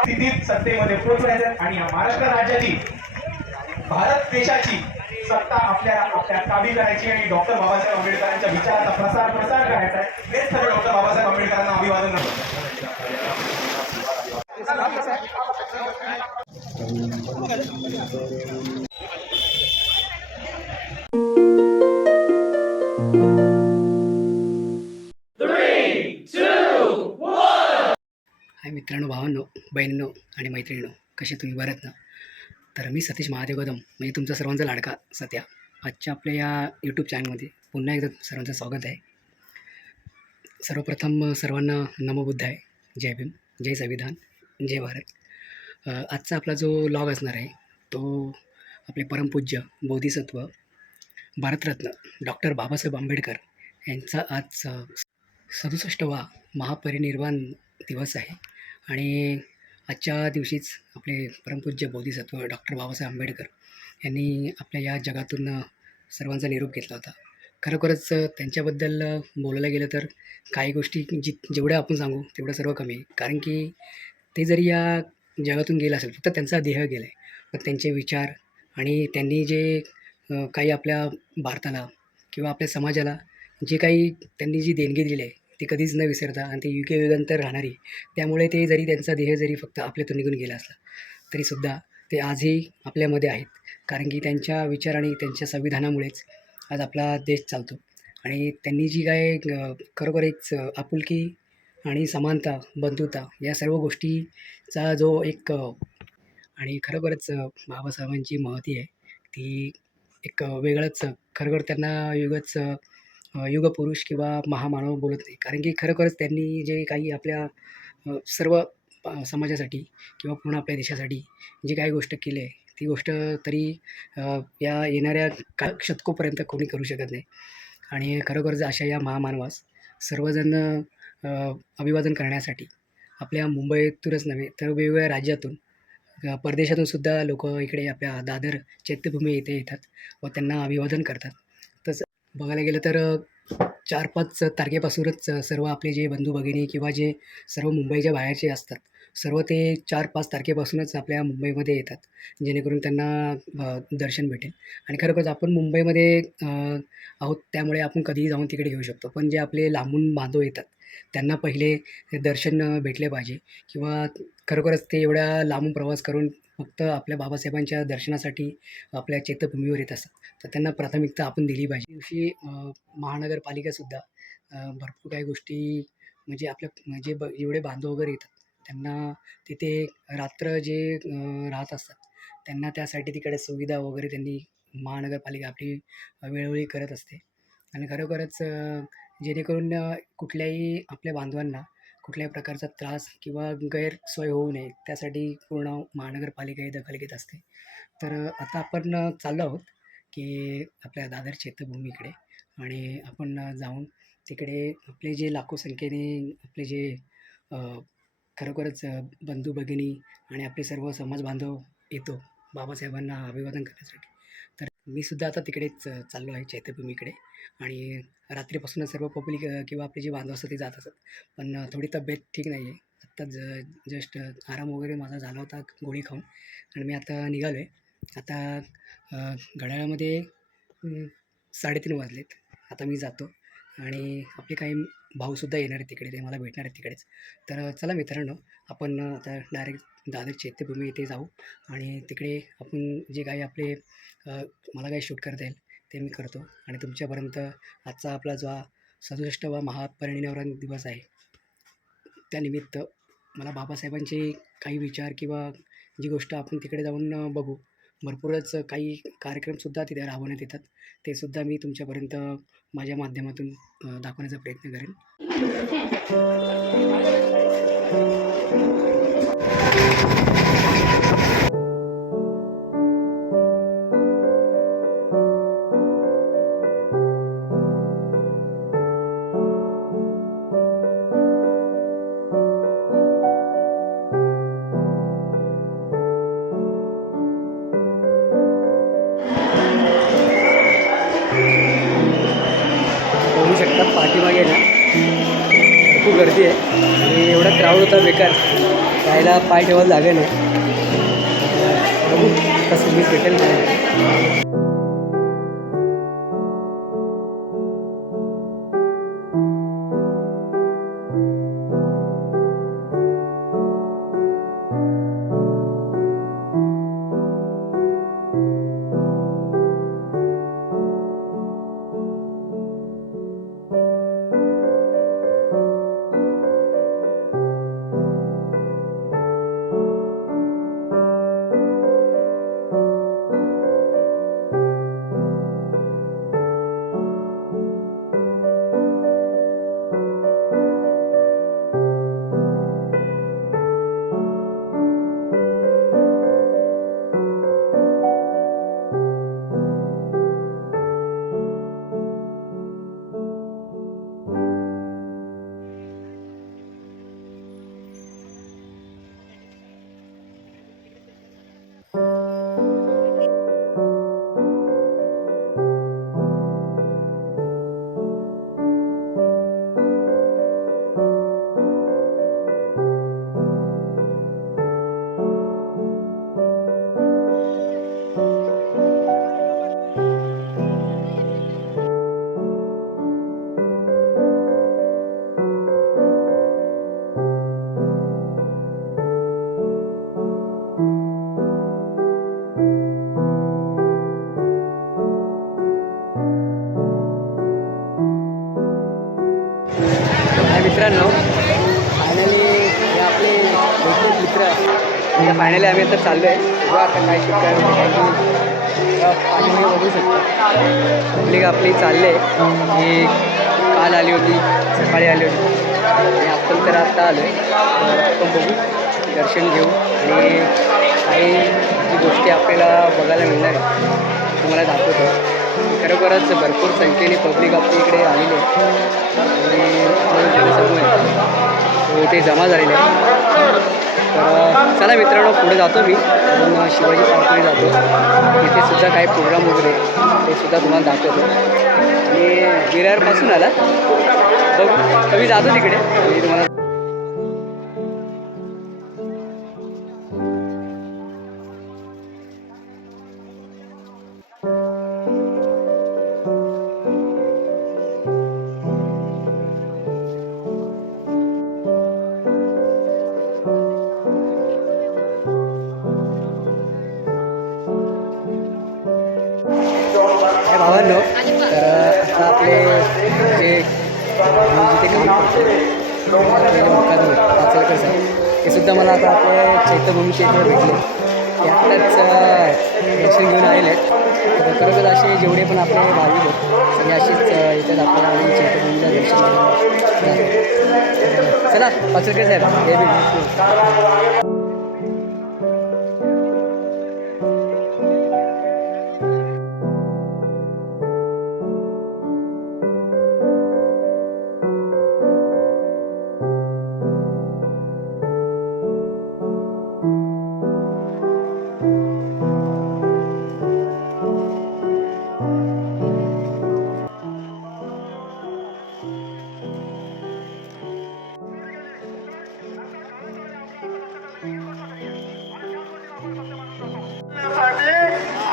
स्थितीत सत्तेमध्ये पोहोचण्याचं आणि महाराष्ट्र राज्याची भारत देशाची सत्ता आपल्या ताबी करायची आणि डॉक्टर बाबासाहेब आंबेडकरांच्या विचाराचा प्रसार करायचा आहे. हेच खरं डॉक्टर बाबासाहेब आंबेडकरांना अभिवादन करतो. हाय मित्रांनो, भावांनो, बहिणींनो आणि मैत्रिणींनो, कसे तुम्ही बरं ना? तर मी सतीश महादेव कदम, म्हणजे तुमचा सर्वांचा लाडका सत्या. आजच्या आपल्या या यूट्यूब चॅनलमध्ये पुन्हा एकदा सर्वांचं स्वागत आहे. सर्वप्रथम सर्वांना नमो बुद्धाय, जय भीम, जय संविधान, जय भारत. आजचा आपला जो व्लॉग असणार आहे तो आपले परमपूज्य बोधिसत्व भारतरत्न डॉक्टर बाबासाहेब आंबेडकर यांचा आज 67वा महापरिनिर्वाण दिवस आहे. आणि आजच्या दिवशीच आपले परमपूज्य बोधिसत्व डॉक्टर बाबासाहेब आंबेडकर यांनी आपल्या या जगातून सर्वांचा निरोप घेतला होता. खरोखरच त्यांच्याबद्दल बोलायला गेलं तर काही गोष्टी जेवढ्या आपण सांगू तेवढं सर्व कमी आहे. कारण की ते जरी या जगातून गेलं असेल, फक्त त्यांचा देह गेला आहे, पण त्यांचे विचार आणि त्यांनी जे काही आपल्या भारताला किंवा आपल्या समाजाला जे काही त्यांनी जी देणगी दिली आहे ती कधीच न विसरता आणि ते युगयुगांतर राहणारी. त्यामुळे ते जरी त्यांचा देह जरी फक्त आपल्यातून निघून गेला असला तरीसुद्धा ते आजही आपल्यामध्ये आहेत. कारण की त्यांच्या विचार आणि त्यांच्या संविधानामुळेच आज आपला देश चालतो. आणि त्यांनी जी काय खरोखर एक आपुलकी आणि समानता, बंधुता या सर्व गोष्टीचा जो एक आणि खरोखरच बाबासाहेबांची महती आहे ती एक वेगळंच. खरोखर त्यांना युगपुरुष किंवा महामानव बोलत नाही. कारण की खरोखरच त्यांनी जे काही आपल्या सर्व समाजासाठी किंवा पूर्ण आपल्या देशासाठी जी काही गोष्ट केली आहे ती गोष्ट तरी या येणाऱ्या शतकोपर्यंत कोणी करू शकत नाही. आणि खरोखरच अशा या महामानवास सर्वजण अभिवादन करण्यासाठी आपल्या मुंबईतूनच नव्हे तर वेगवेगळ्या राज्यातून, परदेशातून सुद्धा लोक इकडे आपल्या दादर चैत्यभूमी येथे येतात व त्यांना अभिवादन करतात. तसं बघायला गेलं तर 4-5 तारखेपासूनच सर्व आपले जे बंधू भगिनी किंवा जे सर्व मुंबईच्या बाहेरचे असतात सर्व ते 4-5 तारखेपासूनच आपल्या मुंबईमध्ये येतात, जेणेकरून त्यांना दर्शन भेटेल. आणि खरोखरच आपण मुंबईमध्ये आहोत त्यामुळे आपण कधीही जाऊन तिकडे घेऊ शकतो. पण जे आपले लांबून बांधव येतात त्यांना पहिले दर्शन भेटले पाहिजे. किंवा खरोखरच ते एवढ्या लांबून प्रवास करून फक्त आपल्या बाबासाहेबांच्या दर्शनासाठी आपल्या चैत्यभूमीवर येत असतात, तर त्यांना प्राथमिकता आपण दिली पाहिजे. दिवशी महानगरपालिकासुद्धा भरपूर काही गोष्टी म्हणजे आपल्या जे एवढे बांधव वगैरे येतात त्यांना तिथे रात्र जे राहत असतात त्यांना त्यासाठी तिकडे सुविधा वगैरे त्यांनी महानगरपालिका आपली वेळोवेळी करत असते. आणि खरोखरच जेणेकरून कुठल्याही आपल्या बांधवांना कुठल्याही प्रकारचा त्रास किंवा गैरसोय होऊ नये त्यासाठी पूर्ण महानगरपालिका ही दखल घेत असते. तर आता आपण चाललो आहोत की आपल्या दादर चैत्यभूमीकडे. आणि आपण जाऊन तिकडे आपले जे लाखो संख्येने आपले जे खरोखरच बंधू भगिनी आणि आपले सर्व समाज बांधव येतो बाबासाहेबांना अभिवादन करण्यासाठी. तर मी सुद्धा आता तिकडेच चाललो आहे चैत्यभूमीकडे. आणि रात्रीपासूनच सर्व पब्लिक किंवा आपले जे बांधव असतात ते जात असतात. पण थोडी तब्येत ठीक नाही आहे. आत्ता जस्ट आराम वगैरे माझा झाला होता गोळी खाऊन आणि मी आता निघालो आहे. आता घड्याळामध्ये 3:30 वाजलेत. आता मी जातो आणि आपले काही भाऊसुद्धा येणार आहेत तिकडे, ते मला भेटणार आहेत तिकडेच. तर चला मित्रांनो, आपण आता डायरेक्ट दादर चैत्यभूमी इथे जाऊ आणि तिकडे आपण जे काही आपले मला काही शूट करता येईल ते मी करतो. आणि तुमच्यापर्यंत आजचा आपला जो 67वा महापरिनिर्वाण दिवस आहे त्यानिमित्त मला बाबासाहेबांचे काही विचार किंवा जी गोष्ट आपण तिकडे जाऊन बघू भरपूरच काही कार्यक्रमसुद्धा तिथे राबवण्यात येतात. ते सुद्धा मी तुमच्यापर्यंत माझ्या माध्यमातून दाखवण्याचा प्रयत्न करेन. बघू शकता पाठीमागे ना खूप गर्दी आहे आणि एवढा क्राऊड होता बेकार, जायला पाय ठेवायला जागा नाही. बघू कसं मी भेटेल मला. मित्रांनो, फायनली हे आपले दोन मित्र म्हणजे फायनली आम्ही आता चाललो आहे. बघा आता काय पाणी बघू शकतो. पब्लिक आपली चालली आहे, ही काल आली होती, सकाळी आली होती आणि आपण तर आत्ता आलो आहे. आपण बघू, दर्शन घेऊ आणि काही जी गोष्टी आपल्याला बघायला मिळणार आहे तुम्हाला दाखवतो. खरोखरच भरपूर संख्येने पब्लिक आपल्या इकडे आलेली आहे आणि जनसमूह आहे ते जमा झालेले आहे. तर चला मित्रांनो, पुढे जातो मी अजून शिवाजी पार्कमध्ये जातो. तिथे सुद्धा काही प्रोग्राम वगैरे ते सुद्धा तुम्हाला दाखवतो. आणि विरारपासून आला बघू, तर मी जातो तिकडे आणि तुम्हाला भावांनो. तर आता आपले जे जिथे काम करतो मुकादमे पाचलकर साहेब ते सुद्धा मला आता आपल्या चैत्यभूमीचे इथे भेटले. ते आत्ताच दर्शन घेऊन आलेले आहेत. तर खरोखर असे जेवढे पण आपले भाविक आहेत सगळे असेच येतात आपल्याला आणि चैत्यभूमीला दर्शन घेऊन. चला पाचलकर साहेब, हे भेटू.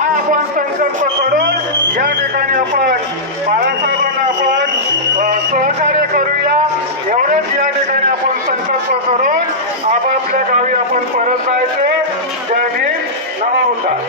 आपण संकल्प करून या ठिकाणी आपण बाळासाहेबांना आपण सहकार्य करूया. एवढेच या ठिकाणी आपण संकल्प करून आपापल्या गावी आपण परत जायचे. जय भीम, नमो बुद्धाय.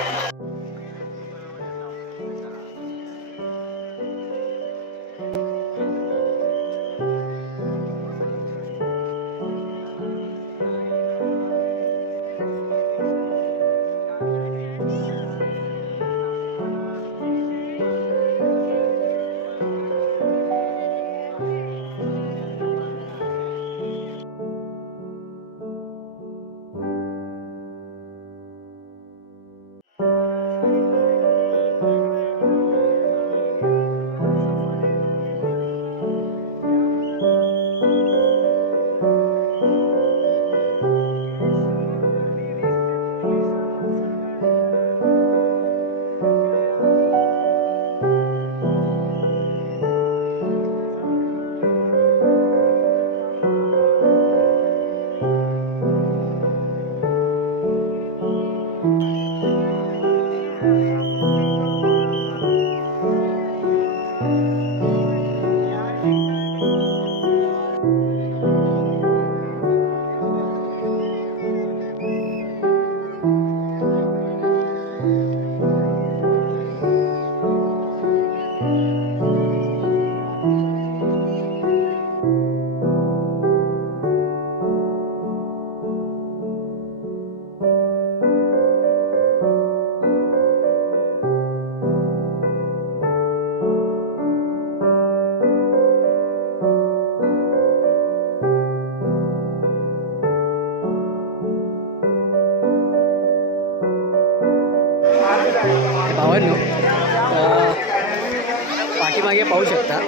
पाहू शकता.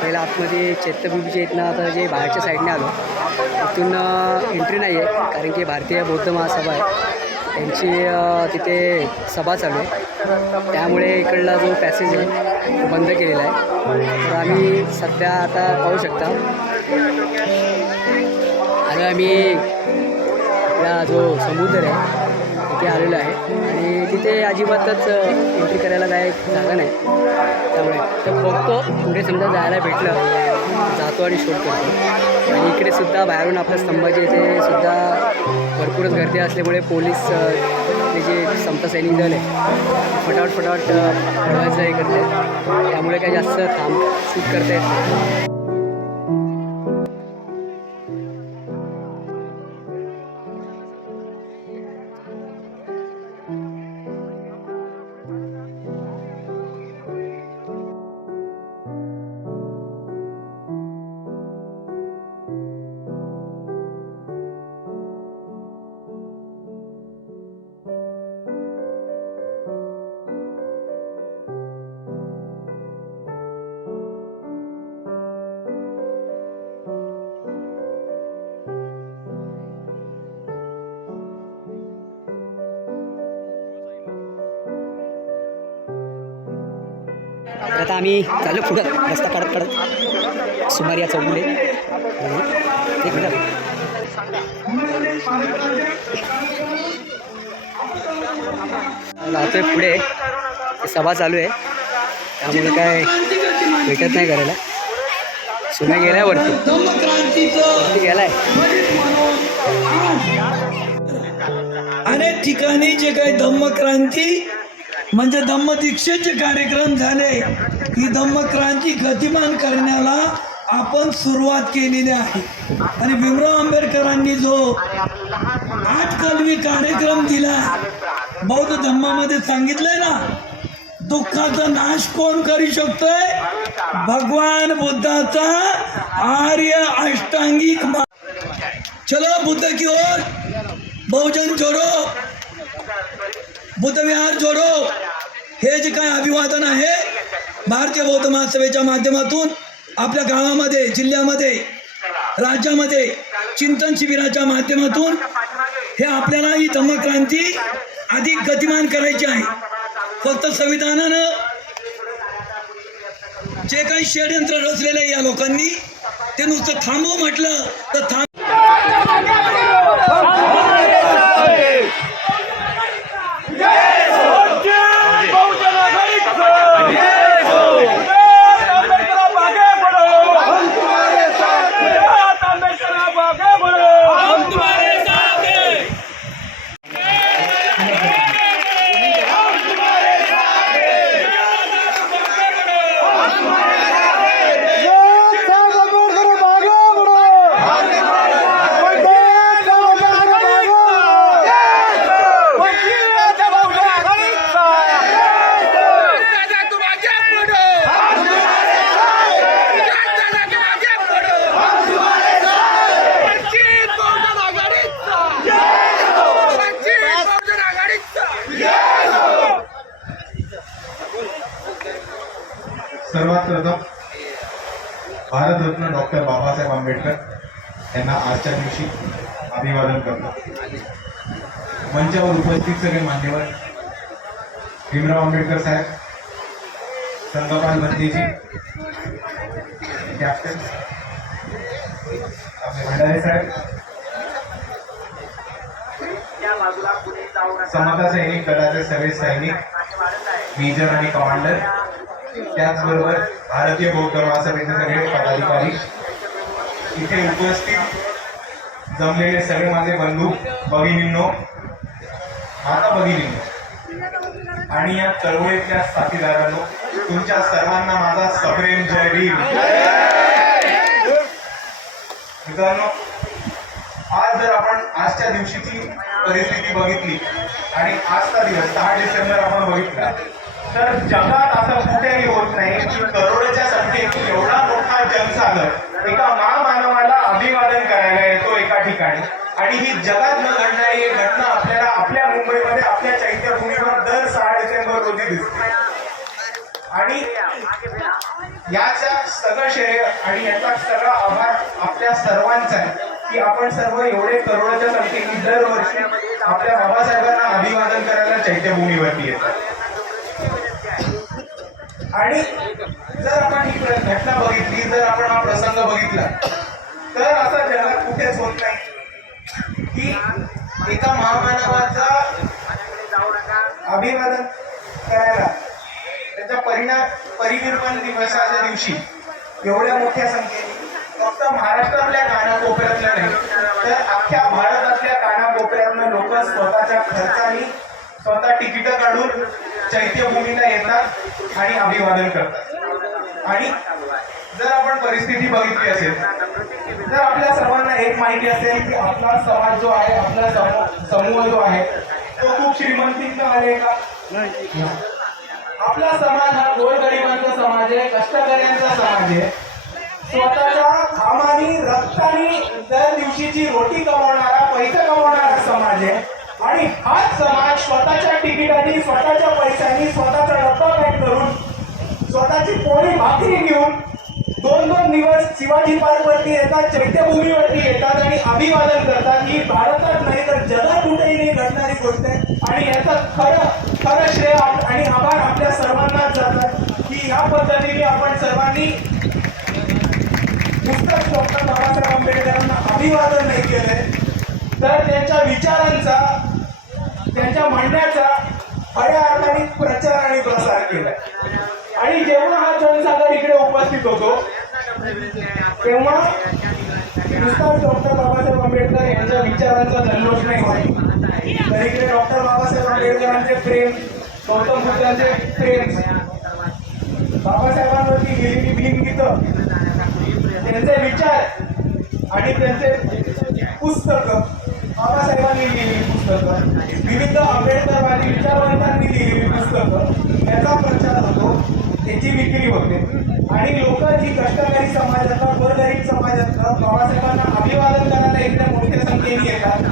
पहिला आतमध्ये चैत्यभूमीच्या इथनं आता जे बाहेरच्या साईडने आलो इथून एंट्री नाही आहे, कारण की भारतीय बौद्ध महासभा आहे त्यांची तिथे सभा चालू आहे, त्यामुळे इकडला जो पॅसेज आहे तो बंद केलेला आहे. तर आम्ही सध्या आता पाहू शकता आणि आम्ही आपला जो समुद्र आहे तिथे आलेलो आहे आणि तिथे अजिबातच एंट्री करायला काय जागा नाही, त्यामुळे तर बघतो पुढे समजा जायला भेटलं जातो आणि शूट करतो. आणि इकडे सुद्धा बाहेरून आपल्या स्तंभाचे इथे सुद्धा भरपूरच गर्दी असल्यामुळे पोलीस आपले जे समता सैनिक दल आहे फटाफट पळवायचं हे करते, त्यामुळे काही जास्त शूट करता येत नाही. तर आता आम्ही चाललो पुढं रस्ता काढत सुमार या चौगुले एक मिनिट जातोय पुढे. सभा चालू आहे त्यामुळे काय भेटत नाही करायला. सुम्या गेलाय वरती गेलाय. अनेक ठिकाणी जे काही धम्मक्रांती म्हणजे धम्मदीक्षेचे कार्यक्रम झाले, ही धम्मक्रांती गतिमान करण्याला आपण सुरुवात केलेली आहे. आणि भीमराव आंबेडकरांनी जो 8 कलमी कार्यक्रम दिला बौद्ध धम्मामध्ये सांगितलंय ना, दुःखाचा नाश कोण करू शकतोय? भगवान बुद्धाचा आर्य अष्टांगिक चलो बुद्ध की ओर, बहुजन जोडो, बुद्ध विहार जोडो, हे जे काय अभिवादन आहे भारतीय बौद्ध महासभेच्या माध्यमातून आपल्या गावामध्ये, जिल्ह्यामध्ये, राज्यामध्ये चिंतन शिबिराच्या माध्यमातून हे आपल्याला ही धम्मक्रांती अधिक गतिमान करायची आहे. फक्त संविधानानं जे काही षडयंत्र रचलेलं आहे या लोकांनी ते नुसतं थांबव म्हटलं तर थांब. सर्वात प्रथम भारतरत्न डॉक्टर बाबासाहेब आंबेडकर यांना आजच्या दिवशी अभिवादन करतो. मंचावर उपस्थित सगळे मान्यवर, भीमराव आंबेडकर साहेब, संगपाल बंदेजी, कॅप्टन आपले भंडारे साहेब, समता सैनिक दलाचे सगळे सैनिक, मेजर आणि कमांडर, त्याचबरोबर भारतीय बौद्ध महासभेचे सगळे पदाधिकारी, इथे उपस्थित जमलेले सगळे माझे बंधू भगिनींनो, माता भगिनींनो आणि या चळवळीतल्या साथीदारांनो, तुमच्या सर्वांना माझा सप्रेम जय भीम. मित्रांनो, आज जर आपण आजच्या दिवशीची परिस्थिती बघितली आणि आजचा दिवस 6 डिसेंबर आपण बघितला तर जगात असं कुठेही होत नाही की करोडोच्या संख्येने एवढा मोठा जनसागर एका महामानवाला अभिवादन करायला येतो एका ठिकाणी. आणि ही जगात न घडणारी एक घटना आपल्याला आपल्या मुंबईमध्ये आपल्या चैत्यभूमीवर दर 6 डिसेंबर रोजी दिसते. आणि याचा सगळं श्रेय आणि याचा सगळा आभार आपल्या सर्वांचा आहे की आपण सर्व एवढे करोडोच्या संख्येने दरवर्षी आपल्या बाबासाहेबांना अभिवादन करायला चैत्यभूमीवरती येतात. आणि जर आपण ही घटना बघितली, जर आपण हा प्रसंग बघितला, तर असं जगात कुठेच होत नाही की एका महामानवाचा अभिवादन करायला त्याच्या परिनिर्वाण दिवसाच्या दिवशी एवढ्या मोठ्या संख्येने फक्त महाराष्ट्रातल्या कानाकोपऱ्यातल्या नाही तर अख्ख्या भारतातल्या कानाकोपऱ्यातनं लोक स्वतःच्या खर्चाने स्वतः तिकीट काढून चैत्यभूमीला येतात आणि अभिवादन करतात. आणि जर आपण परिस्थिती बघितली असेल तर आपल्या सर्वांना एक माहिती असेल की आपला समाज जो आहे, आपला समूह जो आहे तो खूप श्रीमंतीतनं आले का? आपला समाज हा गोरगरिबांचा समाज आहे, कष्टकऱ्यांचा समाज आहे, स्वतःच्या घामानी रक्तानी दर दिवशीची रोटी कमवणारा, पैसा कमवणारा समाज आहे. आणि हाच समाज स्वतःच्या तिकिटांनी, स्वतःच्या पैशांनी, स्वतःचा डब्बा पॅक करून, स्वतःची पोळी भाकरी घेऊन 2-2 दिवस शिवाजी पार्कवरती येतात, चैत्यभूमीवरती येतात आणि अभिवादन करतात. ही भारतात नाही तर जगात कुठेही नाही घडणारी गोष्ट आहे. आणि याचं खरं श्रेय आणि आभार आपल्या सर्वांनाच जातात की ह्या पद्धतीने आपण सर्वांनी नुसतंच डॉक्टर बाबासाहेब आंबेडकरांना अभिवादन नाही केलंय तर त्यांच्या विचारांचा, त्यांच्या म्हणण्याचा खऱ्या अर्थाने प्रचार आणि प्रसार केलाय. आणि जेव्हा हा जनसागर इकडे उपस्थित होतो तेव्हा नुसताच डॉक्टर बाबासाहेब आंबेडकर यांच्या विचारांचा जल्लोष नाही होत, तर इकडे डॉक्टर बाबासाहेब आंबेडकरांचे प्रेम, गौतम बुद्धांचे प्रेम, बाबासाहेबांवरती लिहिलेली बिनगीतं, त्यांचे विचार आणि त्यांचे पुस्तकं, बाबासाहेबांनी लिहिलेली पुस्तकं, विविध आंबेडकरवादी विचारवंतांनी लिहिलेली पुस्तकं याचा प्रचार होतो, त्याची विक्री होते. आणि लोक जी कष्टकरी समाजातला, गोरगरीब समाजातला बाबासाहेबांना अभिवादन करायला इकडे मोठ्या संख्येने येतात.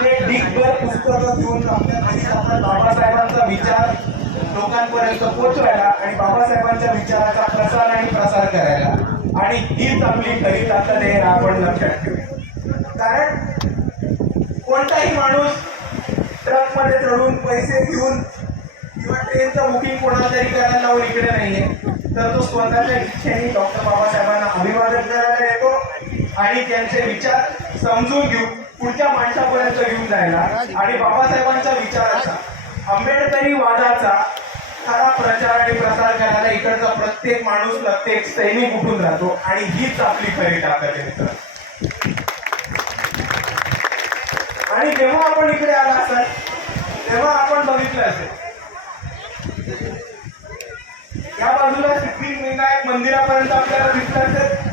ते ढीकभर पुस्तकं घेऊन आपल्या घरी जातात बाबासाहेबांचा विचार लोकांपर्यंत पोहोचवायला आणि बाबासाहेबांच्या विचाराचा प्रसार आणि प्रसार करायला. आणि हीच आपली खरी ताकद आहे, आपण लक्षात ठेवूया. कारण कोणताही माणूस ट्रकमध्ये चढून पैसे घेऊन किंवा ट्रेनचं बुकिंग कोणाला तरी करायला लावून इकडे नाहीये, तर तो स्वतःच्या इच्छेने डॉक्टर बाबासाहेबांना अभिवादन करायला येतो आणि त्यांचे विचार समजून घेऊन पुढच्या माणसापर्यंत घेऊन जायला आणि बाबासाहेबांच्या विचाराचा, आंबेडकरी वादाचा खरा प्रचार आणि प्रसार करायला इकडचा प्रत्येक माणूस, प्रत्येक सैनिक उठून राहतो. आणि हीच आपली खरी ताकद आहे मित्र. आणि जेव्हा आपण इकडे आला असाल तेव्हा आपण बघितलं असेल या बाजूला सिद्धिविनायक मंदिरापर्यंत आपल्याला दिसलं असेल,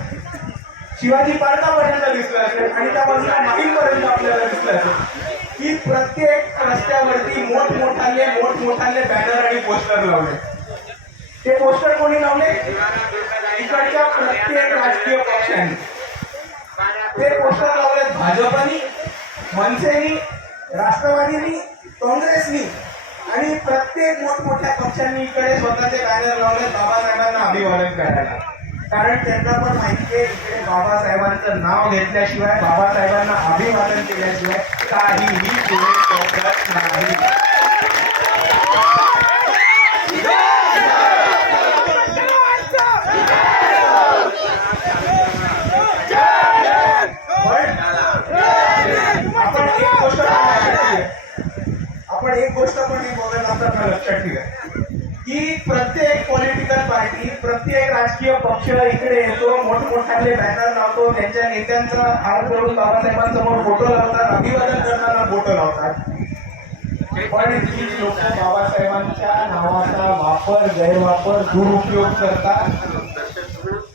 शिवाजी पार्कापर्यंत दिसलं असेल आणि त्या बाजूला माहीमपर्यंत आपल्याला दिसलं असेल की प्रत्येक रस्त्यावरती मोठमोठाले बॅनर आणि पोस्टर लावले. ते पोस्टर कोणी लावले? इकडच्या प्रत्येक राजकीय पक्षांनी. ते पोस्टर लावले भाजपनी, मनसेनी, राष्ट्रवादीनी, काँग्रेसनी आणि प्रत्येक मोठमोठ्या पक्षांनी इकडे स्वतःचे बॅनर लावले बाबासाहेबांना अभिवादन करायला. कारण त्यांना पण माहिती आहे इकडे बाबासाहेबांचं नाव घेतल्याशिवाय, बाबासाहेबांना अभिवादन केल्याशिवाय काहीही पुढे शकत नाही. आपण एक गोष्ट पण बघत असताना लक्षात ठेवा की प्रत्येक पॉलिटिकल पार्टी, प्रत्येक राजकीय पक्ष इकडे येतो, मोठमोठाले बॅनर लावतो, त्यांच्या नेत्यांचा हार करून बाबासाहेबांसमोर फोटो लावतात, अभिवादन करताना फोटो लावतात. पण ही लोक बाबासाहेबांच्या नावाचा वापर, गैरवापर, दुरुपयोग करतात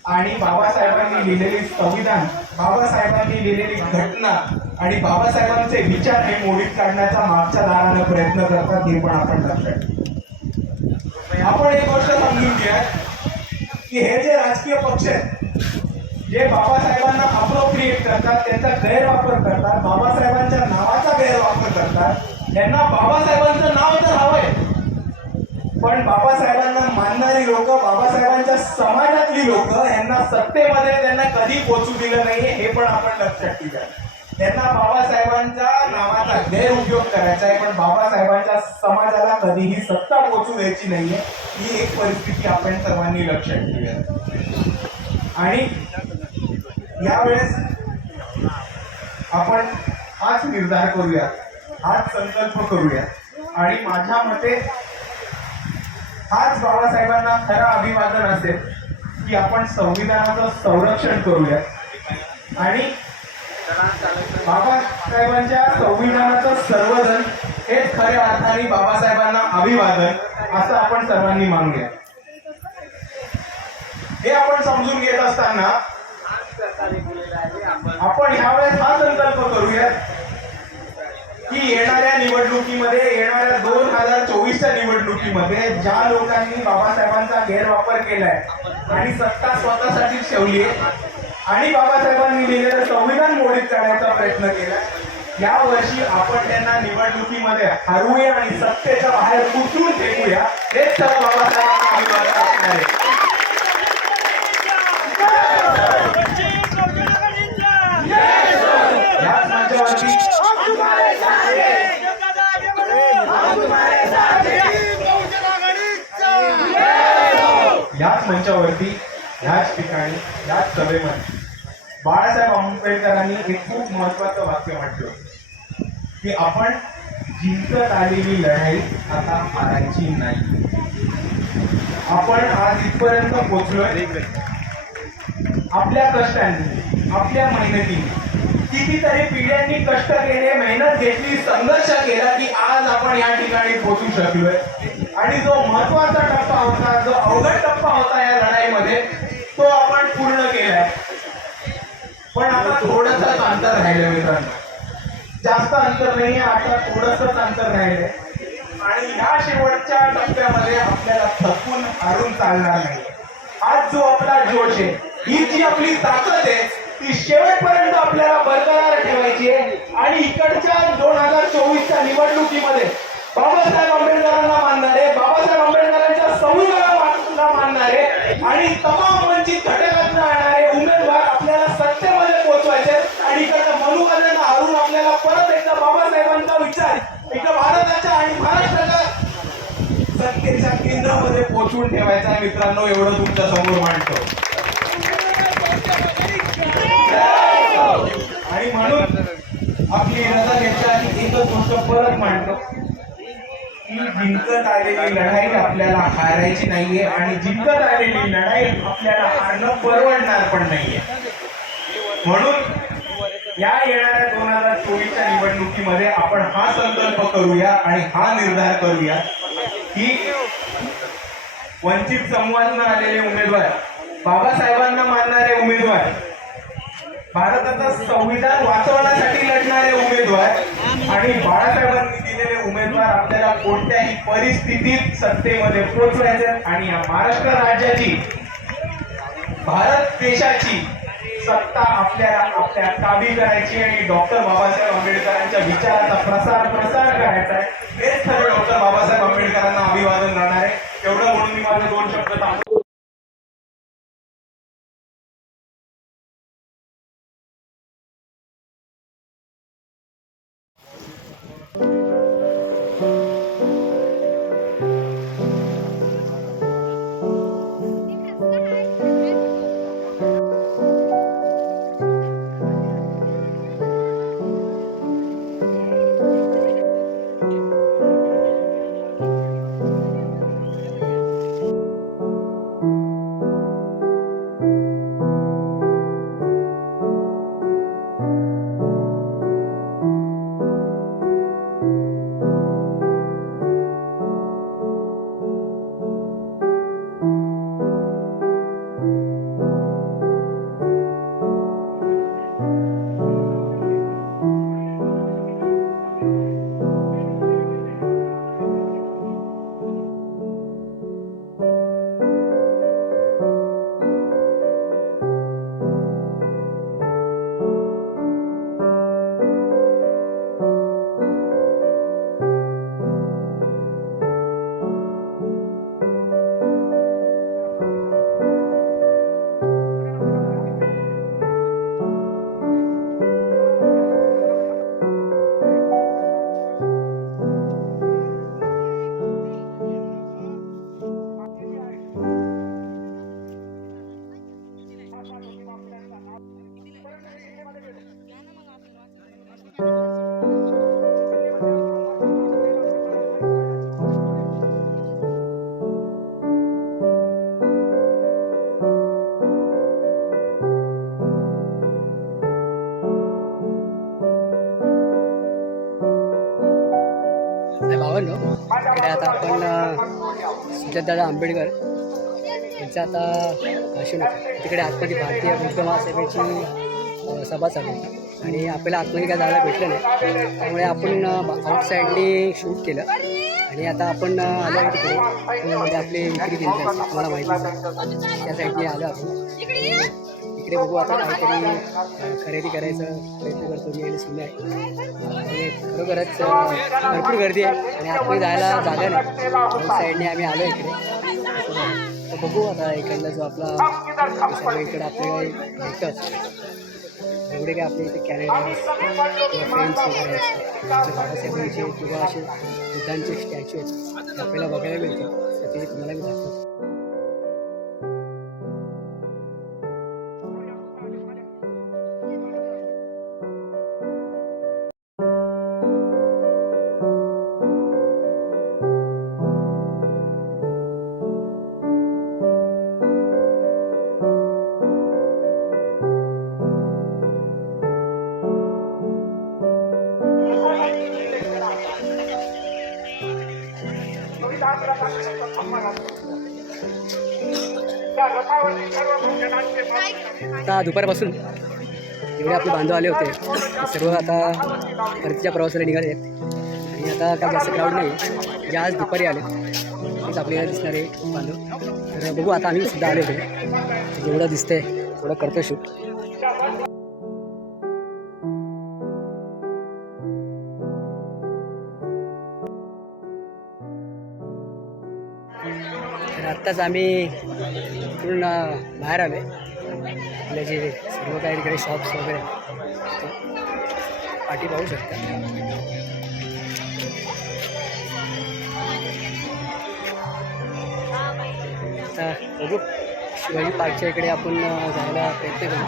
आणि बाबासाहेबांनी लिहिलेली संविधान, बाबासाहेबांनी लिहिलेली घटना आणि बाबासाहेबांचे विचार हे मोडीत काढण्याचा मागच्या दाराने प्रयत्न करतात. हे पण आपण लक्षात ठेवू. आपण एक गोष्ट समजून घ्या की हे जे राजकीय पक्ष आहेत जे बाबासाहेबांना अप्रोप्रिएट करतात, त्यांचा गैरवापर करतात, बाबासाहेबांच्या नावाचा गैरवापर करतात, त्यांना बाबासाहेबांचं नाव तर हवंय पण बाबासाहेबांना मानणारी लोक, बाबासाहेबांच्या समाजातली लोक यांना सत्तेमध्ये त्यांना कधी पोचू दिलं नाहीये, हे पण आपण लक्षात ठेवा. त्यांना बाबासाहेबांच्या नावाचा गैरउपयोग करायचा आहे, पण बाबासाहेबांच्या समाजाला कधीही सत्ता पोचू द्यायची नाहीये, ही एक परिस्थिती आपण सर्वांनी लक्षात ठेवूया. आणि यावेळेस आपण हाच निर्धार करूया, हाच संकल्प करूया आणि माझ्या मते हाच बाबासाहेबांना खरं अभिवादन असेल की आपण संविधानाचं संरक्षण करूया आणि बाबासाहेबांच्या संविधानाचं सर्वजण हेच खऱ्या अर्थाने बाबासाहेबांना अभिवादन असं आपण सर्वांनी मानूया. हे आपण समजून घेत असताना आपण ह्यावेळेस हा संकल्प करूया की येणाऱ्या निवडणुकीमध्ये, येणाऱ्या 2024च्या निवडणुकीमध्ये ज्या लोकांनी बाबासाहेबांचा गैरवापर केलाय आणि सत्ता स्वतःसाठी ठेवली आणि बाबासाहेबांनी लिहिलेलं संविधान मोडीत काढायचा प्रयत्न केला, या वर्षी आपण त्यांना निवडणुकीमध्ये हरवूया आणि सत्तेच्या बाहेर उतरून फेकूया. हेच सर्व बाबासाहेबांना अभिवादन असणार आहे. याच मंचावरती याच मंचावरती, ह्याच ठिकाणी, याच सभेमध्ये बाळासाहेब आंबेडकरांनी एक खूप महत्वाचं वाक्य म्हटलं की आपण जिंकत आलेली लढाई आता हारायची नाही. आपण आज इथपर्यंत पोहोचलोय आपल्या कष्टांनी, आपल्या मेहनतीने. कितीतरी पिढ्यांनी कष्ट केले, मेहनत घेतली, संघर्ष केला की आज आपण या ठिकाणी पोहोचू शकलोय. आणि जो महत्वाचा टप्पा होता, जो अवघड टप्पा होता या लढाईमध्ये, तो आपण पूर्ण केलाय. पण आता थोडंसंच अंतर राहिलं मित्रांनो, जास्त अंतर नाहीये, आता थोडंसंच अंतर राहिलंय. आणि ह्या शेवटच्या टप्प्यामध्ये आपल्याला थकून हारून चालणार नाही. आज जो आपला जोश आहे, ही जी आपली ताकद आहे, ती शेवटपर्यंत आपल्याला बरकरार ठेवायची आहे. आणि इकडच्या 2024च्या निवडणुकीमध्ये बाबासाहेब आंबेडकरांना मानणारे, बाबासाहेब आंबेडकरांच्या संविधानाला मानणारे आणि तमाम वंचित घटकांना आणणारे उमेदवार आपल्याला सत्तेमध्ये पोहोचवायचे. आणि इकडच्या मनुवाद्यांना हरून आपल्याला परत एकदा बाबासाहेबांचा विचार एकदा भारताच्या आणि महाराष्ट्राच्या सत्तेच्या केंद्रामध्ये पोहोचवून ठेवायचा आहे. मित्रांनो, एवढं तुमच्या समोर मांडतो. आणि म्हणून आपली रजा घेतला आणि एकच गोष्ट परत मांडतो की जिंकत आलेली लढाई आपल्याला हारायची नाहीये आणि जिंकत आलेली लढाई आपल्याला हारणं परवडणार पण नाहीये. म्हणून या येणाऱ्या 2024च्या निवडणुकीमध्ये आपण हा संकल्प करूया आणि हा निर्धार करूया की वंचित समूहातून आलेले उमेदवार, बाबासाहेबांना मानणारे उमेदवार, भारताचं संविधान वाचवण्यासाठी लढणारे उमेदवार आणि बाळासाहेबांनी दिलेले उमेदवार आपल्याला कोणत्याही परिस्थितीत सत्तेमध्ये पोहोचवायचे आणि या महाराष्ट्र राज्याची, भारत देशाची सत्ता आपल्याला आपल्या ताबी करायची आणि डॉक्टर बाबासाहेब आंबेडकरांच्या विचाराचा प्रसार करायचा आहे. हेच खरं डॉक्टर बाबासाहेब आंबेडकरांना अभिवादन राहणार आहे. एवढं म्हणून मी माझे 2 शब्द थांबवतो. भावांनो, इकडे आता आपण सुजातदादा आंबेडकर यांचं आता भाषण होतं. तिकडे आतमध्ये भारतीय बौद्ध महासभेची सभा चालू होती आणि आपल्याला आतमध्ये काय जायला भेटलं नाही, त्यामुळे आपण आउटसाईडने शूट केलं आणि आता आपण आलो आहे तिकडे म्हणजे आपली विक्री केंद्र आहे, तुम्हाला माहितीच आहे, त्या साईडने आलो आपण. इकडे बघू आता काहीतरी खरेदी करायचं प्रयत्न करतो मी आणि सुने आहे आणि खरोखरच भरपूर गर्दी आहे आणि आतमध्ये जायला जागा नाही. आउट साईडने आम्ही आलो इकडे, तर बघू आता इकडला जो आपला सर्व इकडे आपल्याला भेटतं एवढे काय आपल्या इथे कॅनडा किंवा फ्रेंड्स वगैरे असतात, बाबासाहेबांचे किंवा असे बुद्धांचे स्टॅच्यू आहेत आपल्याला बघायला मिळतं, तर ते तुम्हाला मी दाखवतो. आता दुपारपासून जेवढे आपले बांधव आले होते ते सर्व आता परतीच्या प्रवासाला निघाले आहेत आणि आता काय जास्त क्राऊड नाही, जे आज दुपारी आले तेच आपल्याला दिसणारे बांधव. तर बघू आता आम्ही सुद्धा आले होते, जेवढं दिसतंय तेवढं करतो शूट. तर आत्ताच आम्ही इकडून बाहेर आलो आहे. आपले जे सर्व काही तिकडे शॉप्स वगैरे पाठी पाहू शकता. आता बघू शिवाजी पार्कच्या इकडे आपण जायला प्रयत्न करू.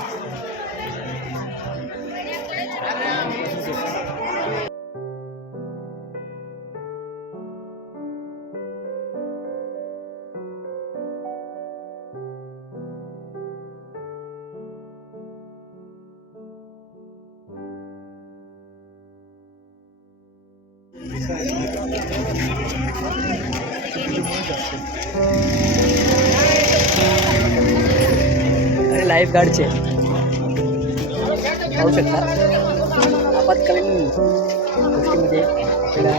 लाईफ गार्डचे पाहू शकता. आपत्कालीन गोष्टीमध्ये आपल्याला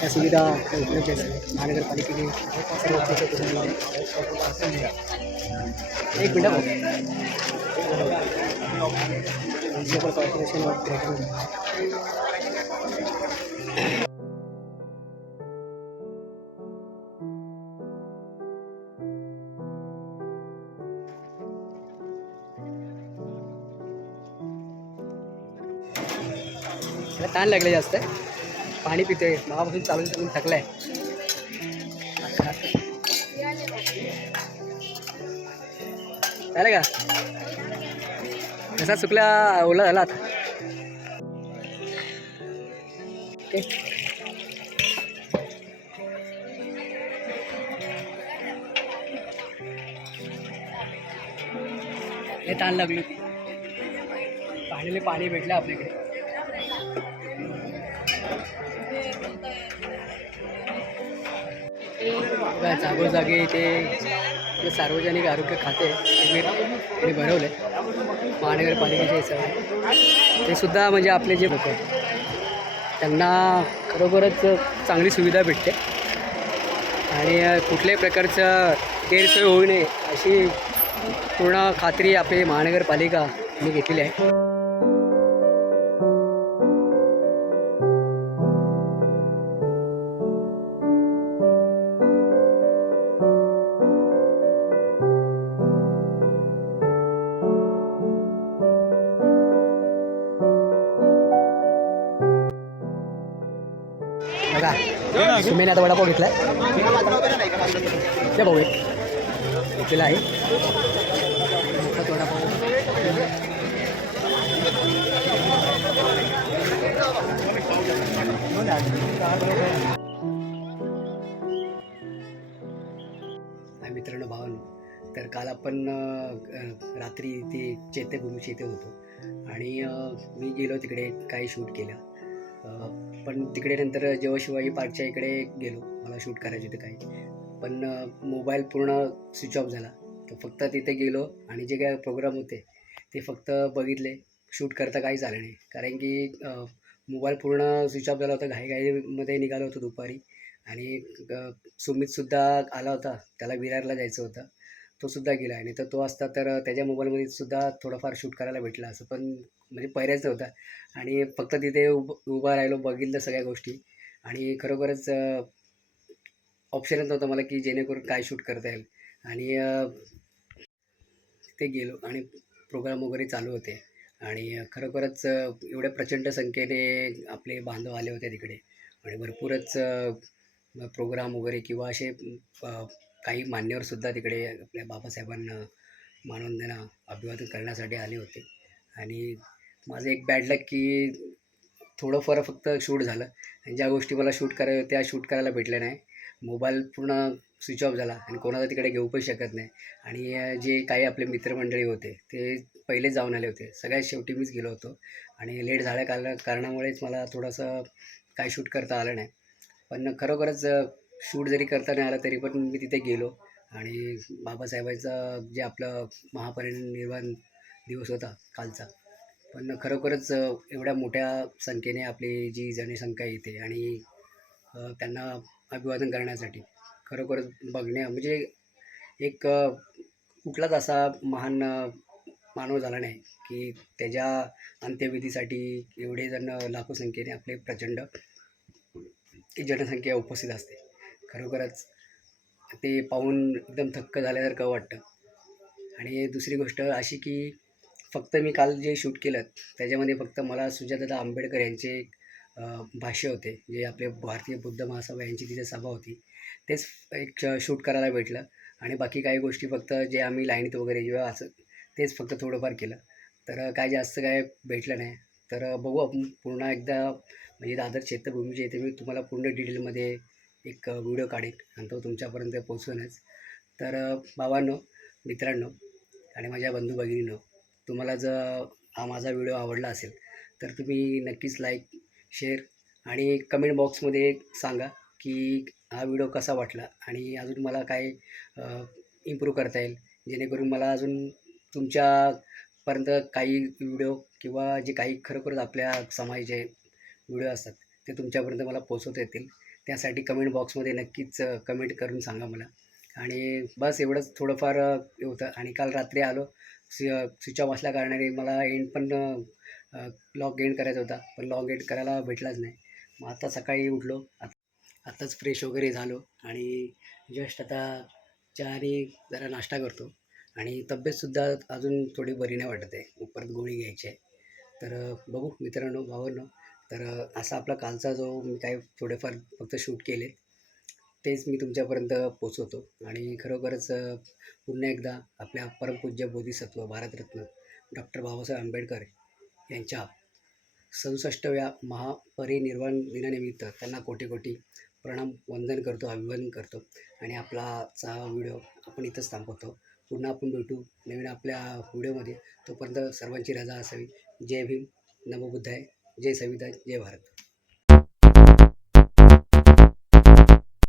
त्या सुविधा उपलब्ध असतात. महानगरपालिकेने सर्व उपलब्ध करून दिल्या. एक मिनटं म्युनिसिपल कॉर्पोरेशन ऑफ ग्रेटर ताण लागले जास्त पाणी पितोय मागापासून चालून चालून थकलाय. झालं का कसा चुकला ओला झाला आता. ओके हे ताण लागली होती. पाणीले पाणी भेटलं आपल्याकडे. जागोजागी ते सार्वजनिक आरोग्य खाते त्यांनी भरवले महानगरपालिकेच्या हिशोबाने. ते सुद्धा म्हणजे आपले जे लोक त्यांना खरोखरच चांगली सुविधा भेटते आणि कुठल्याही प्रकारचं गैरसोय होऊ नये अशी पूर्ण खात्री आपली महानगरपालिका यांनी घेतलेली आहे. बघा सुमेने आता वडापाव घेतला आहे. त्या भाऊ घेतलेला आहे मोफत वडापाव. हाय मित्रांनो, भावांनो, तर काल आपण रात्री ते चैत्यभूमीच्या इथे होतो आणि मी गेलो तिकडे काही शूट केलं. पण तिकडे नंतर जेव्हा शिवाजी पार्कच्या इकडे गेलो, मला शूट करायचे होते काही, पण मोबाईल पूर्ण स्विच ऑफ झाला. तर फक्त तिथे गेलो आणि जे काय प्रोग्राम होते ते फक्त बघितले. शूट करता काहीच आलं नाही, कारण की मोबाईल पूर्ण स्विच ऑफ झाला होता. घाईघाईमध्ये निघालो होतो दुपारी आणि सुमितसुद्धा आला होता, त्याला विरारला जायचं होतं. तो सुद्धा गेला आणि तर तो असता तर त्याच्या मोबाईलमध्ये सुद्धा थोडंफार शूट करायला भेटलं असं, पण म्हणजे पर्यायच नव्हता आणि फक्त तिथे उभा राहिलो, बघितलं सगळ्या गोष्टी आणि खरोखरच ऑप्शनच नव्हतं मला की जेणेकरून काय शूट करता येईल आणि तिथे गेलो आणि प्रोग्राम वगैरे चालू होते आणि खरोखरच एवढ्या प्रचंड संख्येने आपले बांधव आले होते तिकडे आणि भरपूरच प्रोग्राम वगैरे किंवा असे काही मान्यवरसुद्धा तिकडे आपल्या बाबासाहेबांना मानवंदना अभिवादन करण्यासाठी आले होते. आणि माझं एक बॅड लक की थोडंफार फक्त शूट झालं आणि ज्या गोष्टी मला शूट करायच्या त्या शूट करायला भेटल्या नाही. मोबाईल पूर्ण स्विच ऑफ झाला आणि कोणाला तिकडे घेऊ पण शकत नाही आणि जे काही आपले मित्रमंडळी होते ते पहिलेच जाऊन आले होते. सगळ्यात शेवटी मीच गेलो होतो आणि लेट झाल्या कारणामुळेच मला थोडंसं काय शूट करता आलं नाही. पण खरोखरच शूट जरी करता नाही आलं तरी पण मी तिथे गेलो आणि बाबासाहेबांचं जे आपलं महापरिनिर्वाण दिवस होता कालचा, पण खरोखरच एवढ्या मोठ्या संख्येने आपली जी जनसंख्या येते आणि त्यांना अभिवादन करण्यासाठी खरोखरच म्हणजे एक कुठलाच असा महान मानव झाला नाही की त्याच्या अंत्यविधीसाठी एवढे जण लाखो संख्येने आपले प्रचंड जनसंख्या उपस्थित असते. खरोखरच ते पाहून एकदम थक्क झाल्यासारखं वाटतं. आणि दुसरी गोष्ट अशी की फक्त मी काल जे शूट केलं त्याच्यामध्ये फक्त मला सुजाताताई आंबेडकर यांचे भाष्य होते, जे आपले भारतीय बुद्ध महासभा यांची तिथे सभा होती, तेच एक शूट करायला भेटलं आणि बाकी काही गोष्टी फक्त जे आम्ही लाईनीत वगैरे जेव्हा असं तेच फक्त थोडंफार केलं. तर काय जास्त काय भेटलं नाही. तर बघू आपण पुन्हा एकदा म्हणजे दादर चैत्यभूमीच्या इथे मी तुम्हाला पूर्ण डिटेलमध्ये एक व्हिडिओ काढेन आणि तो तुमच्यापर्यंत पोहोचवेनच. तर भावांनो, मित्रांनो आणि माझ्या बंधू भगिनींनो, तुम्हाला जर हा माझा व्हिडिओ आवडला असेल तर तुम्ही नक्कीच लाईक, शेअर आणि कमेंट बॉक्समध्ये सांगा की हा व्हिडिओ कसा वाटला आणि अजून मला काय इम्प्रूव्ह करता येईल, जेणेकरून मला अजून तुमच्यापर्यंत काही व्हिडिओ किंवा जे काही खरोखरच आपल्या समाजाचे व्हिडिओ असतात ते तुमच्यापर्यंत मला पोचवता येतील. त्यासाठी कमेंट बॉक्समध्ये नक्कीच कमेंट करून सांगा मला. आणि बस एवढंच थोडंफार होतं आणि काल रात्री आलो, स्विच ऑफ असल्याकारणाने मला एंड पण लॉग एंड करायचा होता, पण लॉग एंड करायला भेटलाच नाही. मग आता सकाळी उठलो, आत्ताच फ्रेश वगैरे झालो आणि जस्ट आता चहाने जरा नाश्ता करतो आणि तब्येतसुद्धा अजून थोडी बरी नाही वाटत आहे, परत गोळी घ्यायची आहे. तर बघू मित्रांनो, भावांनो, तर असा आपला कालचा जो मी काय थोडेफार फक्त शूट केले तेच मी तुमच्यापर्यंत पोचवतो आणि खरोखरच पुन्हा एकदा आपल्या परमपूज्य बोधिसत्व भारतरत्न डॉक्टर बाबासाहेब आंबेडकर यांच्या 67व्या महापरिनिर्वाण दिनानिमित्त त्यांना कोटी कोटी प्रणाम, वंदन करतो, अभिवादन करतो आणि आपलाचा व्हिडिओ आपण इथंच थांबवतो. पुन्हा आपण भेटू नवीन आपल्या व्हिडिओमध्ये. तोपर्यंत सर्वांची रजा असावी. जय भीम, नमो बुद्धाय, जय संविधान, जय भारत.